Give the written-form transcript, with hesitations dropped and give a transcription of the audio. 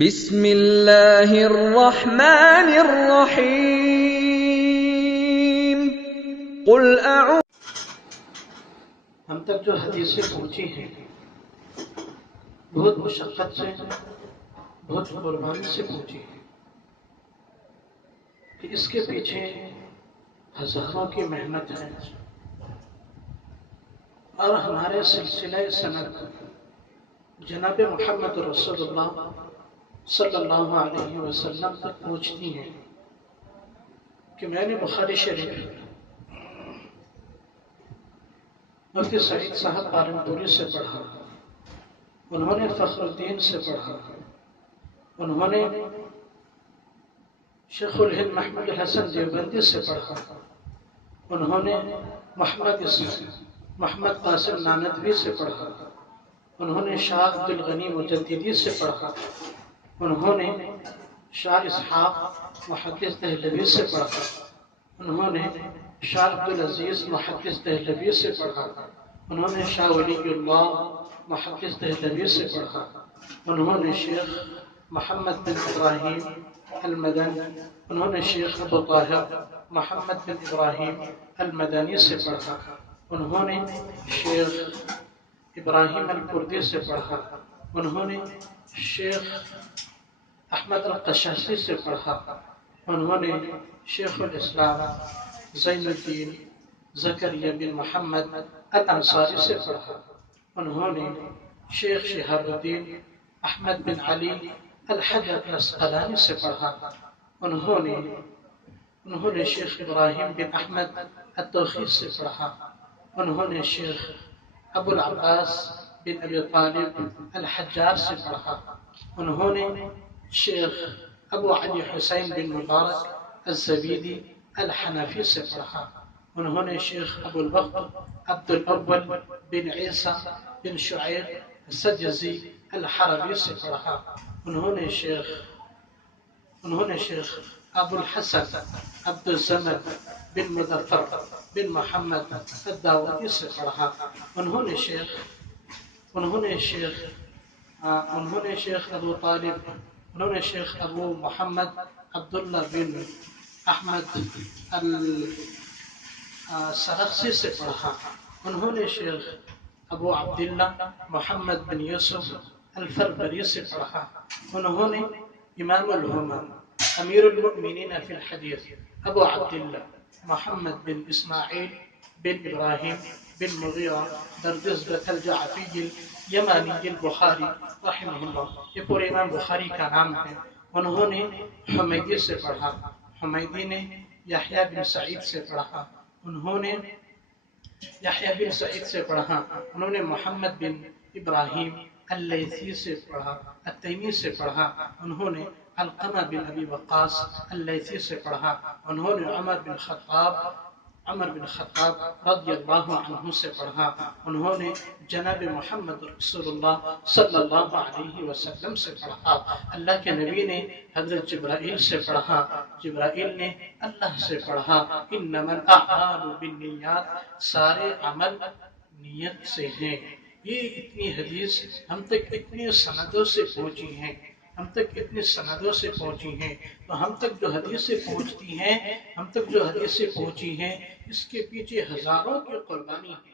بسم اللہ الرحمن الرحیم قل اعوذ ہم تک جو حدیثیں پہنچی ہیں بہت مشقت سے بہت قربانی سے پہنچی ہیں کہ اس کے پیچھے ہزاروں کی محنت ہے اور ہمارے سلسلہ سند جناب محمد رسول اللہ صلی اللہ علیہ وسلم تک پہنچتی ہیں کہ میں نے بخاری شریف مفتی سعید صاحب پالنپوری سے پڑھا، انہوں نے فخر الدین سے پڑھا، انہوں نے شیخ الہند محمد الحسن دیوبندی سے پڑھا، انہوں نے محمد قاسم نانوی سے پڑھا، انہوں نے شاہ عبد الغنی مجددی سے پڑھا، انہوں نے شاہ اسحاق محدث دہلوی سے پڑھا، انہوں نے شاہ عبد العزیز محدث دہلوی سے پڑھا، انہوں نے شاہ ولی اللہ محدث دہلوی سے پڑھا، انہوں نے شیخ محمد بن ابراہیم المدنی، انہوں نے شیخ ابو طاہر محمد بن ابراہیم المدنی سے پڑھا، انہوں نے شیخ ابراہیم الکردی سے پڑھا، انہوں نے شیخ احمد القشاشی سے پڑھا، انہوں نے شیخ الاسلام زین الدین زکریا بن محمد الانصاری سے پڑھا، انہوں نے شیخ شہاب الدین احمد بن علی الحجر الاسقلانی سے پڑھا، انہوں نے شیخ ابراہیم بن احمد التوخی سے پڑھا، انہوں نے شیخ ابو العباس بن ابی طالب الحجار سے پڑھا، انہوں نے شیخ ابو علی حسین بن مبارک الزبیدی الحنفی سے پڑھا، انہوں نے شیخ ابو الوقت عبد الاول بن عیسیٰ بن شعیب السجزی الحربی سے پڑھا، انہوں نے شیخ ابو الحسن عبد الزمد بن مظفر بن محمد الداودی سے پڑھا، انہوں نے شیخ ابو طالب، انہوں نے شیخ ابو محمد عبداللہ بن احمد السرخسی سے پڑھا، انہوں نے شیخ ابو عبداللہ محمد بن یوسف الفربری سے پڑھا، انہوں نے امام الہمم امیر المؤمنین فی الحدیث ابو عبداللہ محمد بن اسماعیل بن ابراہیم بن مغیرہ بردزبۃ الجعفی الیمانی البخاری رحمہ اللہ، یہ پورے امام بخاری کا نام ہے، انہوں نے حمیدی سے پڑھا، حمیدی نے یحییٰ بن سعید سے پڑھا، انہوں نے محمد بن ابراہیم اللیثی سے پڑھا، التیمی سے پڑھا، انہوں نے علقمہ بن ابی وقاص اللیثی سے پڑھا، انہوں نے عمر بن خطاب رضی اللہ عنہ سے پڑھا، انہوں نے جناب محمد رسول اللہ صلی اللہ علیہ وسلم سے پڑھا، اللہ کے نبی نے حضرت جبرائیل سے پڑھا، جبرائیل نے اللہ سے پڑھا، انما الاعمال بالنیات، سارے عمل نیت سے ہیں۔ یہ اتنی حدیث ہم تک اتنی سندوں سے پہنچی ہیں، تو ہم تک جو حدیثیں پہنچی ہیں اس کے پیچھے ہزاروں کی قربانی ہے،